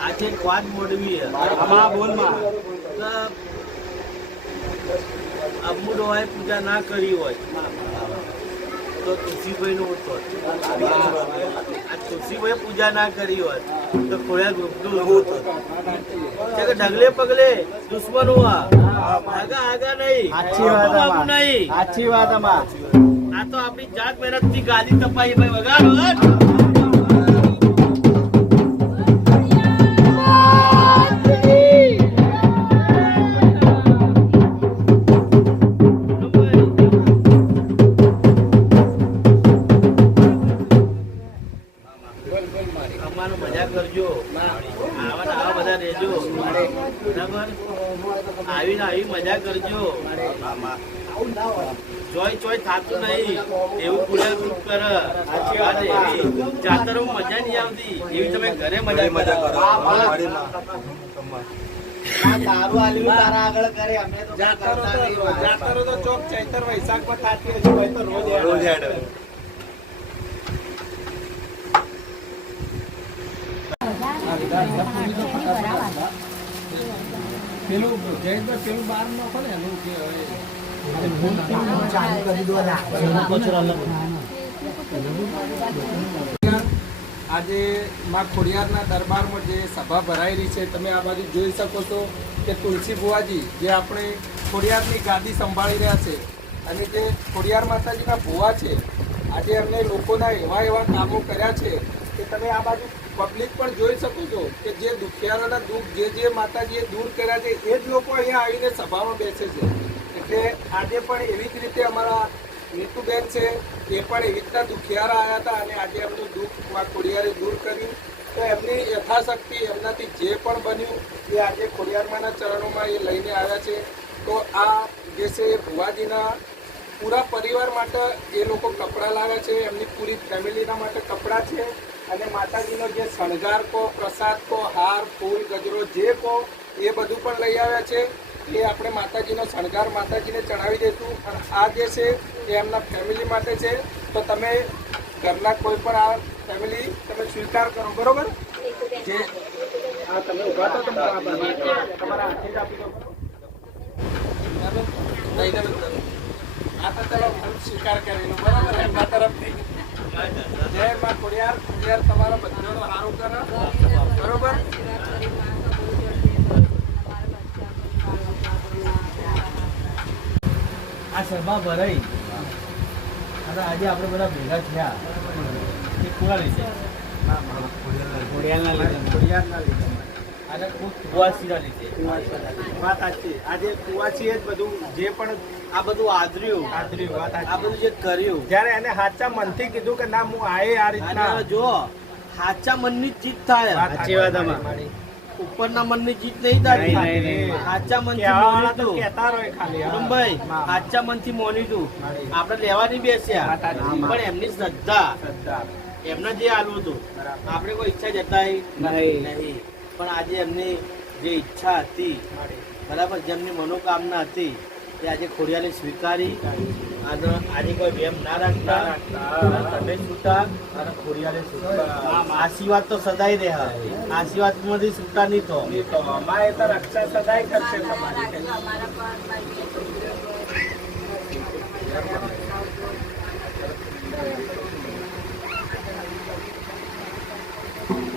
આજે એક વાત મોડવી અમુક હોય પૂજા ના કરી હોય તો તુલસીભાઈ નો તુલસીભાઈ પૂજા ના કરી હોય તો ખોયા ગ્રુપ નું ઢગલે પગલે દુશ્મનો આગા આગા નહીં સાચી વાત આ તો આપણી જાત મહેનત થી ગાદી તપાઈ ભાઈ વગાડો મજા કરજો આવા બધા રહેજો બરાબર આવીને આવી મજા કરજો ચોય થાતું નહીં એવું પૂરા ગ્રુપ કરે જાતરો મજા નહીં આવતી એવી તમે ઘરે મજા કરો જાતરો તો ચોક ચૈતર વૈશાખ પર થાતી હશે તો રોજ પેલું પેલું બાર નાખો ને એનું આજે માં ખોડિયારના દરબારમાં જે સભા ભરાયેલી છે તમે આ બાજુ જોઈ શકો છો કે તુલસી બુવાજી જે આપણે ખોડિયારની ગાદી સંભાળી રહ્યા છે અને જે ખોડિયાર માતાજીના ભુવા છે આજે એમને લોકોના એવા કામો કર્યા છે કે તમે આ બાજુ પબ્લિક પણ જોઈ શકો છો કે જે દુખિયારોના દુઃખ જે માતાજીએ દૂર કર્યા છે એ જ લોકો અહીંયા આવીને સભામાં બેસે છે એટલે આજે પણ એવી જ રીતે અમારા નીતુબેન છે એ પણ એવી રીતના દુખિયારા આવ્યા હતા અને આજે એમનું દુઃખ ખોડિયારે દૂર કર્યું તો એમની યથાશક્તિ એમનાથી જે પણ બન્યું એ આજે ખોડિયારમાંના ચરણોમાં એ લઈને આવ્યા છે તો આ જે છે એ ભુવાજીના પૂરા પરિવાર માટે એ લોકો કપડાં લાવ્યા છે એમની પૂરી ફેમિલીના માટે કપડાં છે અને માતાજીનો જે શણગાર કો પ્રસાદ કો હાર ફૂલ ગજરો જે કો એ બધું પણ લઈ આવ્યા છે એ આપણે માતાજીનો શણગાર માતાજીને ચડાવી દઈશું અને આ જે છે એ એમના ફેમિલી માટે છે તો તમે ઘરના કોઈ પણ આ ફેમિલી તમે સ્વીકાર કરો બરોબર જે આ તમે ઉભા તો તમારા હાથે જ આપી દો આ તો ચલો સ્વીકાર કરેલું બરાબર એમના તરફથી જય માં ખોડિયાર તમારા બધાનું સારું કરે બરોબર આ સભા ભરાઈ અને આજે આપણે બધા ભેગા થયા એ કોના લીધે ખોડિયારના લીધે અને કુવાસીના લીધે વાત સાચી આજે કુવાસીએ જ બધું જે પણ આ બધું આદર્યું આ બધું જે કર્યું જ્યારે એને સાચા મનથી કીધું કે ના હું આયે આ રીતના જો સાચા મનની જીત થાય સાચી વાત અમારી ઉપરના મનની જીત નહીં થાય સાચા મનથી મોની તું કહેતા રહે ખાલી ભાઈ સાચા મનથી મોની તું આપણે લેવા નહીં બેસ્યા પણ એમની શ્રદ્ધા એમને જે આલું હતું આપણે કોઈ ઈચ્છા જતા નહીં પણ આજે એમની જે ઈચ્છા હતી બરાબર જેમની મનોકામના હતી એ આજે ખોડિયાને સ્વીકારી અને આજે કોઈ વેમ ના રાખતા તમે છૂટા અને ખોડિયાને છૂટા આશીર્વાદ તો સદાય રહ્યા આશીર્વાદ માંથી છૂટા નહીં તો અમારે તો રક્ષા સદાય કરશે તમારી